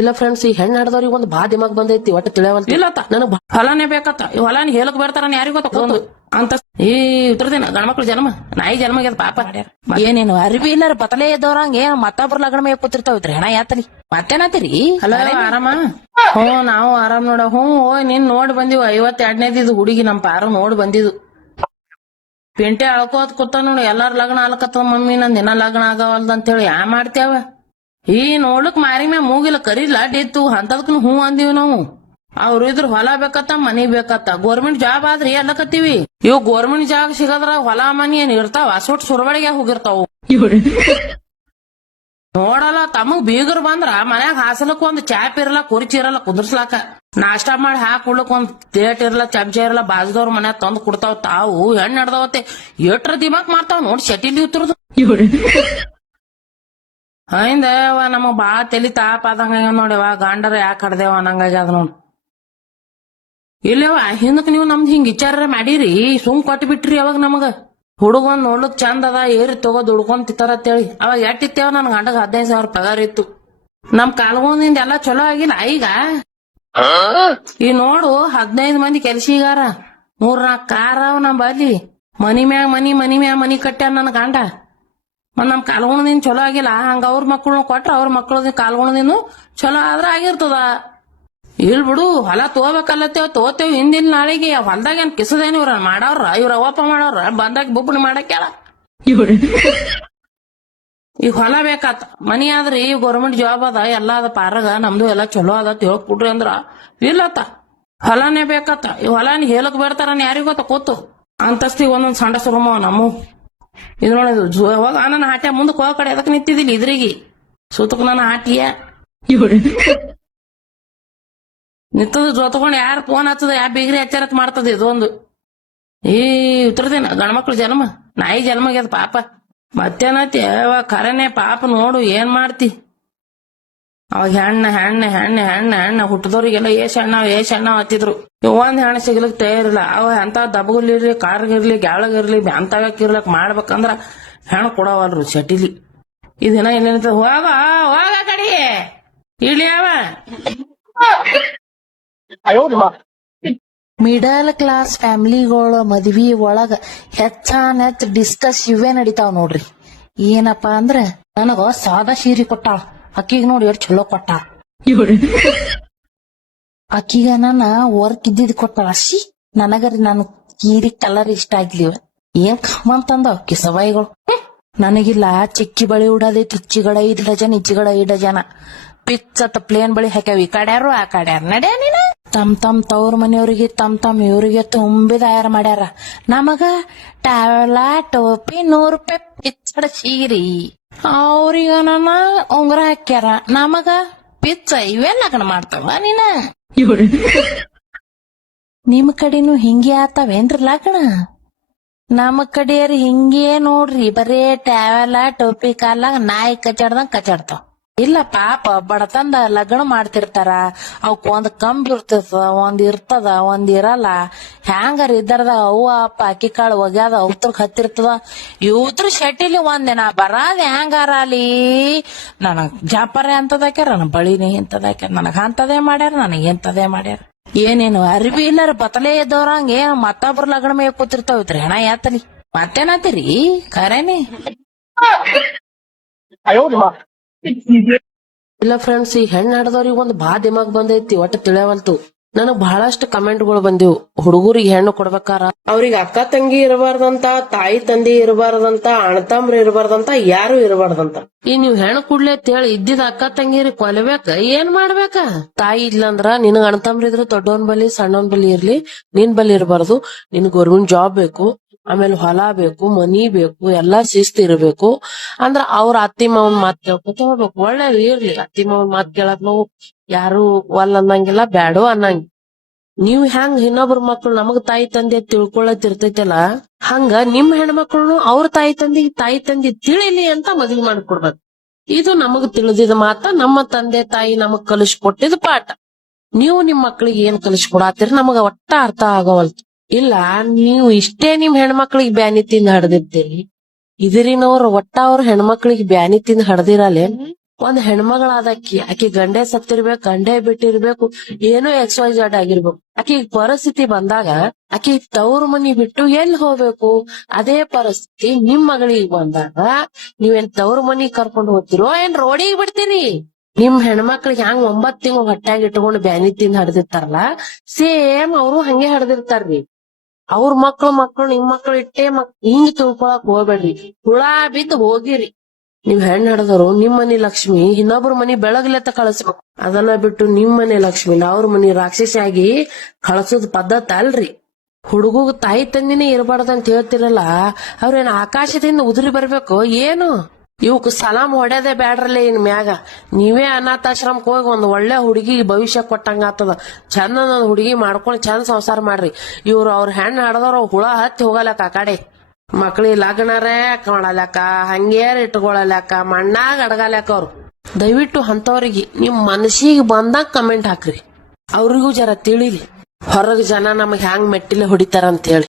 ಇಲ್ಲ ಫ್ರೆಂಡ್ಸ್, ಈ ಹೆಣ್ಣು ಹಾಡ್ದವ್ರಿಗೆ ಒಂದು ಬಾ ದಿಮಾಗ್ ಬಂದೈತಿ, ಒಟ್ಟು ತಿಳಿಯವಲ್ತಿ. ಇಲ್ಲತ್ತ ನನಗ್ ಹೊಲನೇ ಬೇಕತ್ತ. ಈ ಹೊಲನ ಹೇಳಕ್ ಬರ್ತಾರ ಯಾರಿಗ ಗೊತ್ತ ಅಂತ ಈ ಉತ್ತರದಿನ ಗಣಮಕ್ಳು ಜನ್ಮ ನಾಯಿ ಜನ್ಮ ಆಗ್ಯದ ಪಾಪ. ಏನೇನು ಅರಿವಿ ಇಲ್ಲಾರ ಬತಲೇ ಇದ್ದವ್ರಂಗೆ ಮತ್ತೊಬ್ರ ಲಗ್ನ ಮೇಲೆ ಕೂತಿರ್ತಾವಿದ್ರಿ ಹಣ ಯಾತನಿ ಮತ್ತೇನತ್ತೀರಿ? ಹಲೋ ಆರಾಮ? ಹ್ಞೂ ನಾವು ಆರಾಮ್ ನೋಡ. ನೀನ್ ನೋಡ್ ಬಂದಿವ್ 52ನೇದಿದ್ದು ಹುಡುಗಿ ನಮ್ ಪಾರು ನೋಡ್ ಬಂದಿದ್ದು. ಪೆಂಟೆ ಅಳ್ಕೋತ್ ಕೂತ ನೋಡಿ, ಎಲ್ಲಾರ ಲಗ್ನ ಆಲಕತ್ತದ ಮಮ್ಮಿ, ನಂದ್ ದಿನ ಲಗ್ನ ಆಗವಲ್ದ ಅಂತೇಳಿ ಯಾ ಮಾಡ್ತೇವ. ಈ ನೋಡ್ಲಕ್ ಮಾರಿ ಮ್ಯಾ ಮೂಗಿಲ್ಲ ಕರಿಲ್ಲ ಡಿತ್ತು ಅಂತದಕ್ಕೂ ಹೂ ಅಂದಿವಿ ನಾವು. ಅವ್ರು ಇದ್ರ ಹೊಲ ಬೇಕತ್ತ ಮನಿ ಬೇಕತ್ತ. ಗೋರ್ಮೆಂಟ್ ಜಾಬ್ ಆದ್ರಿ ಎಲ್ಲಕತ್ತೀವಿ. ಇವ್ ಗೋರ್ಮೆಂಟ್ ಜಾಬ್ ಸಿಗದ್ರ ಹೊಲ ಮನಿ ಏನ್ ಇರ್ತಾವ? ಸುಟ್ ಸುರಬಳಿಗೆ ಹೋಗಿರ್ತಾವು. ನೋಡಲ್ಲ ತಮಗ್ ಬೀಗರ್ ಬಂದ್ರ ಮನ್ಯಾಗ ಹಾಸಲಕ್ ಒಂದ್ ಚಾಪ್ ಇರಲ್ಲ, ಕುರ್ಚಿ ಇರಲ್ಲ ಕುಂದ್ರಸ್ಲಾಕ. ನಾಷ್ಟಾ ಮಾಡಿ ಹಾಕೊಳಕ್ ಒಂದ್ ತೇಟ್ ಇರಲ್ಲ, ಚಮಚ ಇರಲ್ಲ. ಬಾಜುದವ್ರ ಮನ್ಯಾಗ ತಂದ್ ಕೊಡ್ತಾವ್. ತಾವು ಹೆಣ್ ನಡ್ದವತ್ತೆ ಎಟ್ರ ದಿಮಾಕ್ ಮಾಡ್ತಾವ್ ನೋಡಿ. ಶಟಿಲ್ ಇತ್ತರದು ಹಿಂದವ ನಮಗ್ ಬಾಳ ತಲಿ ತಾಪ ಆದಂಗ ನೋಡ್ಯವ. ಗಾಂಡರ ಯಾಕೆ ಕಡ್ದೇವ ಅನ್ನಂಗಾಗ್ಯದ ನೋಡ್. ಇಲ್ಲವ ಹಿಂದಕ್ ನೀವು ನಮ್ದ್ ಹಿಂಗ್ ವಿಚಾರ ಮಾಡಿರಿ, ಸುಮ್ ಕೊಟ್ಟು ಬಿಟ್ರಿ. ಅವಾಗ ನಮಗ ಹುಡುಗನ್ ನೋಡ್ಲಕ್ ಚಂದ ಅದ, ಏರಿ ತಗೋ ದುಡ್ಕೊಂಡ್ ತಿತ್ತಾರ ಅಂತೇಳಿ ಅವಾಗ ಎಟ್ಟಿತ್ತೇವ. ನನ್ ಗಂಡಗ 15,000 ಪಗಾರ ಇತ್ತು. ನಮ್ ಕಾಲ್ಗೊಂದಿಂದ ಎಲ್ಲಾ ಚಲೋ ಆಗಿಲ್ಲ. ಈಗ ಈ ನೋಡು 15 ಮಂದಿ ಕೆಲ್ಸಿಗಾರ, 3-4 ಕಾರ್ ಅವ್ ನಮ್ ಬಲ್ಲಿ. ಮನಿ ಮ್ಯಾಗ ಮನಿ ಕಟ್ಟ್ಯಾನ ನನ್ ಗಂಡ. ನಮ್ ಕಾಲ್ಗುಣದಿಂದ ಚಲೋ ಆಗಿಲ್ಲ. ಹಂಗ ಅವ್ರ ಮಕ್ಕಳನ್ನ ಕೊಟ್ರ ಅವ್ರ ಮಕ್ಕಳ ಕಾಲ್ಗುಣದಿಂದ ಚಲೋ ಆದ್ರ ಆಗಿರ್ತದ. ಇಲ್ ಬಿಡು, ಹೊಲ ತಗೋಬೇಕಲ್ಲತ್ತೇವ್ ತಗೋತೇವ್ ಹಿಂದಿನ ನಾಳೆಗೆ. ಹೊಲ್ದಾಗ ಏನ್ ಕಿಸದೇನ್ ಇವ್ರ ಮಾಡವ್ರ, ಇವ್ರ ಅವಪ್ಪ ಮಾಡವ್ರ ಬಂದಾಗ ಬುಬ್ಬಣಿ ಮಾಡಕ್ಯಾಳ. ಈಗ ಹೊಲ ಬೇಕಾತ, ಮನಿ ಆದ್ರಿ ಗೌರ್ಮೆಂಟ್ ಜಾಬ್ ಅದ, ಎಲ್ಲಾ ಅದ ಪಾರಗ, ನಮ್ದು ಎಲ್ಲಾ ಚಲೋ ಅದ ತಿಳ್ಕೊಡ್ರಿ ಅಂದ್ರ ಇಲ್ಲತ್ತ. ಹೊಲನೇ ಬೇಕತ್ತ. ಈ ಹೊಲನ ಹೇಳಕ್ ಬೇಡ್ತಾರ ಯಾರಿಗ ಗೊತ್ತ ಕೂತು ಅಂತಸ್ತಿ ಒಂದೊಂದ್ ಸಂಡ ಸುರುಮ ನಮ್ಮ. ಇದು ನೋಡಿದ್ರು ಹೋಗ ನನ್ನ ಹಾಟ್ಯ ಮುಂದಕ್ಕೆ ಹೋಗ ಕಡೆ ಅದಕ್ಕೆ ನಿಂತಿದ್ದಿಲ್ಲ ಇದ್ರಿಗೆ ಸುತ್ತಕ್ ನನ್ನ ಹಾಟಿಯ ನಿಂತದ ಜೊತಕೊಂಡ್ ಯಾರು ಫೋನ್ ಹಚ್ಚದ ಯಾ ಬಿಗ್ರಿ ಹಚ್ಚಾರತ್ ಮಾಡ್ತದ. ಇದೊಂದು ಈ ಉತ್ತರದಿನ ಗಣಮಕ್ಳು ಜನ್ಮ ನಾಯಿ ಜನ್ಮ ಆಗ್ಯದ ಪಾಪ. ಮತ್ತೇನತಿ ಖರೇನೆ ಪಾಪ. ನೋಡು ಏನ್ ಮಾಡ್ತಿ. ಅವಾಗ ಹೆಣ್ಣ ಹುಟ್ಟದವ್ರಿಗೆಲ್ಲ ಏಷ್ ಹೆಣ್ಣ ಹತ್ತಿದ್ರು. ಒಂದ್ ಹೆಣ್ಣು ಸಿಗ್ಲಿಕ್ ತಯಾರಿಲ್ಲ. ಅವ ಅಂತ ದಬಗಲಿರ್ಲಿ, ಕಾರ್ಗಿರ್ಲಿ, ಗ್ಯಾಳಗಿರ್ಲಿ, ಅಂತವ್ಯಾಕಿರ್ಲಕ್ ಮಾಡ್ಬೇಕಂದ್ರ ಹೆಣ್ಣು ಕೊಡವಲ್ರು ಚಟಿಲಿ. ಇದನ್ನ ಏನೇನ ಹೋಗ ಕಡಿ ಇಡ್ಲಿ ಅವ. ಮಿಡಲ್ ಕ್ಲಾಸ್ ಫ್ಯಾಮಿಲಿಗಳ ಮದ್ವಿ ಒಳಗ ಹೆಚ್ಚ ಡಿಸ್ಕಸ್ ಇವೇ ನಡಿತಾವ್ ನೋಡ್ರಿ. ಏನಪ್ಪಾ ಅಂದ್ರ ನನಗ ಸಾದಾ ಸೀರೆ ಕೊಟ್ಟಾಳ, ಅಕ್ಕಿಗ ನೋಡಿ ಎಷ್ಟು ಚಲೋ ಕೊಟ್ಟಾಳ. ಅಕ್ಕಿಗ ನನ್ನ ವರ್ಕ್ ಇದ್ದಿದ್ ಕೊಟ್ಟಾಳ. ನನಗರಿ ನನ್ ಸೀರೆ ಕಲರ್ ಇಷ್ಟ ಆಗ್ಲಿವ. ಏನ್ ಕಮ್ಮಂತಂದವ್ ಕಿಸಬಾಯಿಗಳು. ನನಗಿಲ್ಲ ಚಿಕ್ಕಿ ಬಳಿ ಉಡದೈತಿ. ಇಚ್ಚಿಗಡ 5 ಡಜನ್, ಇಚ್ಚಿಗಡ 5 ಡಜನ. ಪಿಚ್ಚತ್ತ ಪ್ಲೇನ್ ಬಳಿ ಹಾಕ್ಯಾವ. ಈ ಕಡ್ಯಾರು ಆ ಕಡ್ಯಾರ ನಡ್ಯಾ ನೀನ. ತಮ್ ತವ್ರ ಮನೆಯವ್ರಿಗೆ ತಮ್ ಇವ್ರಿಗೆ ತುಂಬಿ ತಯಾರು ಮಾಡ್ಯಾರ. ನಮಗ ಟಾವೆಲ ಟೋಪಿ 100 ರೂಪಾಯಿ ಪಿಚ್ಚಡ ಸೀರಿ. ಅವ್ರಿಗ ನನ್ನ ಉಂಗ್ರ ಹಾಕ್ಯಾರ. ನಮಗ ಪಿಚ್ಚ ಇವೇ ಲಗ್ನ ಮಾಡ್ತಾವ ನೀನ. ನಿಮ್ ಕಡೆನು ಹಿಂಗೆ ಆತಾವೇನ್ರಿ ಲಗ್ನ? ನಮ್ಮ ಕಡೆಯರ್ ಹಿಂಗೆ ನೋಡ್ರಿ, ಬರೇ ಟಾವೆಲ ಟೋಪಿ ಕಾಲಾಗ ನಾಯಿ ಕಚಾಡ್ದಂಗ ಕಚಾಡ್ತಾವ. ಇಲ್ಲ ಪಾಪ ಬಡತಂದ ಲಗ್ನ ಮಾಡ್ತಿರ್ತಾರ. ಅವಕ್ ಒಂದ್ ಕಂಬ್ ಇರ್ತದ, ಒಂದ್ ಇರ್ತದ, ಒಂದ್ ಇರಲ್ಲ. ಹ್ಯಾಂಗಾರ ಇದ್ದಾರದ ಅವ್ವ ಅಪ್ಪ ಅಕ್ಕಿ ಕಾಳು ಒಗ್ಯಾದ ಅವತ್ರಕ್ ಹತ್ತಿರ್ತದ. ಇವ್ರ ಶೆಟ್ಟಿಲಿ ಒಂದಿನ ಬರಾದ ಹ್ಯಾಂಗಾರ ಅಲ್ಲಿ. ನನಗ್ ಜಾಪರೆ ಅಂತದಾಕ್ಯಾರ, ನನ್ ಬಳಿನೇ ಇಂತದಾಕ್ಯಾರ. ನನಗ್ ಅಂತದೇ ಮಾಡ್ಯಾರ, ನನಗ್ ಎಂತದೇ ಮಾಡ್ಯಾರ. ಏನೇನು ಅರಿವಿ ಇಲ್ಲಾರ ಬತಲೇ ಇದ್ದವ್ರಂಗೆ ಮತ್ತೊಬ್ರ ಲಗ್ನ ಮೇಲೆ ಕೂತಿರ್ತಾವಿದ್ರಿ ಹಣ ಯಾತನಿ ಮತ್ತೇನತ್ತೀರಿ? ಖರೇನೆ ಇಲ್ಲ ಫ್ರೆಂಡ್ಸ್, ಈ ಹೆಣ್ಣು ಹಾಡ್ದವ್ರಿಗೆ ಒಂದು ಬಾ ದಿಮಾಗ್ ಬಂದೈತಿ, ಒಟ್ಟು ತಿಳಿಯವಲ್ತು. ನನಗ್ ಬಹಳಷ್ಟು ಕಮೆಂಟ್ಗಳು ಬಂದಿವು. ಹುಡುಗರಿಗೆ ಹೆಣ್ಣು ಕೊಡ್ಬೇಕಾರ ಅವ್ರಿಗೆ ಅಕ್ಕ ತಂಗಿ ಇರಬಾರ್ದಂತ, ತಾಯಿ ತಂದಿ ಇರಬಾರ್ದಂತ, ಅಣ್ಣತಮ್ರ ಇರಬಾರ್ದಂತ, ಯಾರು ಇರಬಾರ್ದಂತ. ಈ ನೀವ್ ಹೆಣ್ಣು ಕುಡ್ಲೆ ತೇಳಿ ಇದ್ದಿದ್ ಅಕ್ಕ ತಂಗಿರಿ ಕೊಲ್ಬೇಕ, ಏನ್ ಮಾಡ್ಬೇಕ? ತಾಯಿ ಇಲ್ಲಂದ್ರ ನಿನಗ್ ಅಣ್ಣತಮ್ರ ಇದ್ರು ದೊಡ್ಡವನ್ ಬಲಿ ಸಣ್ಣವನ್ ಬಲಿ ಇರ್ಲಿ, ನಿನ್ ಬಲಿ ಇರಬಾರ್ದು. ನಿನ್ ಗೌರ್ಮೆಂಟ್ ಜಾಬ್ ಬೇಕು, ಆಮೇಲೆ ಹೊಲ ಬೇಕು, ಮನಿ ಬೇಕು, ಎಲ್ಲಾ ಶಿಸ್ತು ಇರಬೇಕು. ಅಂದ್ರ ಅವ್ರ ಅತ್ತಿ ಮಾವನ್ ಮಾತ್ ಕೇಳ್ಕೊತ ಹೋಗ್ಬೇಕು. ಒಳ್ಳೇದು ಇರ್ಲಿ. ಅತ್ತಿ ಮಾವನ್ ಮಾತ್ ಕೇಳಕ್ ನಾವು ಯಾರು ಒಲ್ ಅನ್ನಂಗಿಲ್ಲ, ಬ್ಯಾಡೋ ಅನ್ನಂಗಿಲ್ಲ. ನೀವ್ ಹೆಂಗ್ ಇನ್ನೊಬ್ರ ಮಕ್ಳು ನಮಗ್ ತಾಯಿ ತಂದೆ ತಿಳ್ಕೊಳತಿರ್ತೈತಲ್ಲ, ಹಂಗ ನಿಮ್ ಹೆಣ್ಮಕ್ಳು ಅವ್ರ ತಾಯಿ ತಂದೆ ತಿಳಿಲಿ ಅಂತ ಮದ್ವಿ ಮಾಡ್ಕೊಡ್ಬೇಕು. ಇದು ನಮಗ್ ತಿಳಿದಿದ ಮಾತ, ನಮ್ಮ ತಂದೆ ತಾಯಿ ನಮಗ್ ಕಲಿಸ್ಕೊಟ್ಟಿದ್ ಪಾಠ. ನೀವು ನಿಮ್ ಮಕ್ಳಿಗೆ ಏನ್ ಕಲಿಸ್ಕೊಡಾತಿರಿ ನಮಗ ಒಟ್ಟ ಅರ್ಥ ಆಗವಲ್ತು. ಇಲ್ಲ ನೀವು ಇಷ್ಟೇ ನಿಮ್ ಹೆಣ್ಮಕ್ಳಿಗೆ ಬ್ಯಾನಿ ತಿಂದ್ ಹಡ್ದಿರ್ತೀರಿ, ಇದರಿನವ್ರ ಒಟ್ಟ ಅವ್ರ ಹೆಣ್ಮಕ್ಳಿಗೆ ಬ್ಯಾನಿ ತಿಂದ್ ಹಡ್ದಿರಲ್ಲ. ಒಂದ್ ಹೆಣ್ಮಗಳಾದಕ್ಕಿ ಆಕಿ ಗಂಡೆ ಸತ್ತಿರ್ಬೇಕು, ಗಂಡೆ ಬಿಟ್ಟಿರ್ಬೇಕು, ಏನೋ XYZ ಆಗಿರ್ಬೇಕು. ಆಕಿ ಪರಿಸ್ಥಿತಿ ಬಂದಾಗ ಆಕಿ ತವ್ರ ಮನಿ ಬಿಟ್ಟು ಎಲ್ಲಿ ಹೋಗ್ಬೇಕು? ಅದೇ ಪರಿಸ್ಥಿತಿ ನಿಮ್ ಮಗಳಿಗೆ ಬಂದಾಗ ನೀವೇನ್ ತವ್ರ ಮನಿ ಕರ್ಕೊಂಡ್ ಹೋಗ್ತಿರೋ ಏನ್ ರೋಡಿಗೆ ಬಿಡ್ತೀರಿ? ನಿಮ್ ಹೆಣ್ಮಕ್ಳಿಗೆ ಹ್ಯಾಂಗ್ 9 ತಿಂಗಳು ಹೊಟ್ಯಾಗ ಇಟ್ಕೊಂಡು ಬ್ಯಾನಿ ತಿಂದ್ ಹಡ್ದಿರ್ತಾರಲ್ಲ, ಸೇಮ್ ಅವ್ರು ಹಂಗೆ ಹಡ್ದಿರ್ತಾರ್ರಿ. ಅವ್ರ ಮಕ್ಳು ನಿಮ್ ಮಕ್ಳು ಇಟ್ಟೇ ಹಿಂಗ್ ತಿಳ್ಕೊಳಕ್ ಹೋಗ್ಬೇಡ್ರಿ. ಹುಳ ಬಿದ್ದು ಹೋಗಿರಿ. ನೀವ್ ಹೆಣ್ ಹಡದರು ನಿಮ್ ಮನಿ ಲಕ್ಷ್ಮಿ ಇನ್ನೊಬ್ರ ಮನಿ ಬೆಳಗ್ಲೆತ್ತ ಕಳಿಸ್ಬೇಕು. ಅದನ್ನ ಬಿಟ್ಟು ನಿಮ್ ಮನೆ ಲಕ್ಷ್ಮಿ ಅವ್ರ ಮನಿ ರಾಕ್ಷಸಿ ಆಗಿ ಕಳ್ಸೋದ್ ಪದ್ಧತಿ ಅಲ್ರಿ. ಹುಡುಗಗ್ ತಾಯಿ ತಂದಿನೇ ಇರಬಾರ್ದಂತ ಹೇಳ್ತಿರಲ್ಲ, ಅವ್ರೇನ್ ಆಕಾಶದಿಂದ ಉದುರಿ ಬರ್ಬೇಕು ಏನು? ಇವಕ್ ಸಲಾಮ್ ಹೊಡ್ಯದೇ ಬ್ಯಾಡ್ರಲ್ಲ ಇನ್ ಮ್ಯಾಗ. ನೀವೇ ಅನಾಥಾಶ್ರಮಕ್ ಹೋಗಿ ಒಂದ್ ಒಳ್ಳೆ ಹುಡುಗಿ ಭವಿಷ್ಯ ಕೊಟ್ಟಂಗ ಆತದ. ಚಂದ ಒಂದ್ ಹುಡುಗಿ ಮಾಡ್ಕೊಂಡ್ ಚಂದ ಸಂಸಾರ ಮಾಡ್ರಿ. ಇವ್ರು ಅವ್ರ ಹೆಣ್ ಹಡದವ್ರ ಹುಳ ಹತ್ತಿ ಹೋಗಲಕ್ಕ ಆ ಕಡೆ. ಮಕ್ಳಿಗೆ ಲಗ್ನರೇ ಮಾಡಲಕ್ಕ, ಹಂಗೇರ್ ಇಟ್ಕೊಳಲಕ್ಕ, ಮಣ್ಣಾಗ ಅಡಗಲಕ್ಕ. ಅವ್ರು ದಯವಿಟ್ಟು ಅಂತವ್ರಿಗೆ ನಿಮ್ ಮನಸ್ಸಿಗೆ ಬಂದಾಗ ಕಮೆಂಟ್ ಹಾಕ್ರಿ. ಅವ್ರಿಗೂ ಜರ ತಿಳಿಲಿ ಹೊರಗ್ ಜನ ನಮಗ್ ಹ್ಯಾಂಗ್ ಮೆಟ್ಟಿಲೆ ಹೊಡಿತಾರಂತ ಹೇಳಿ.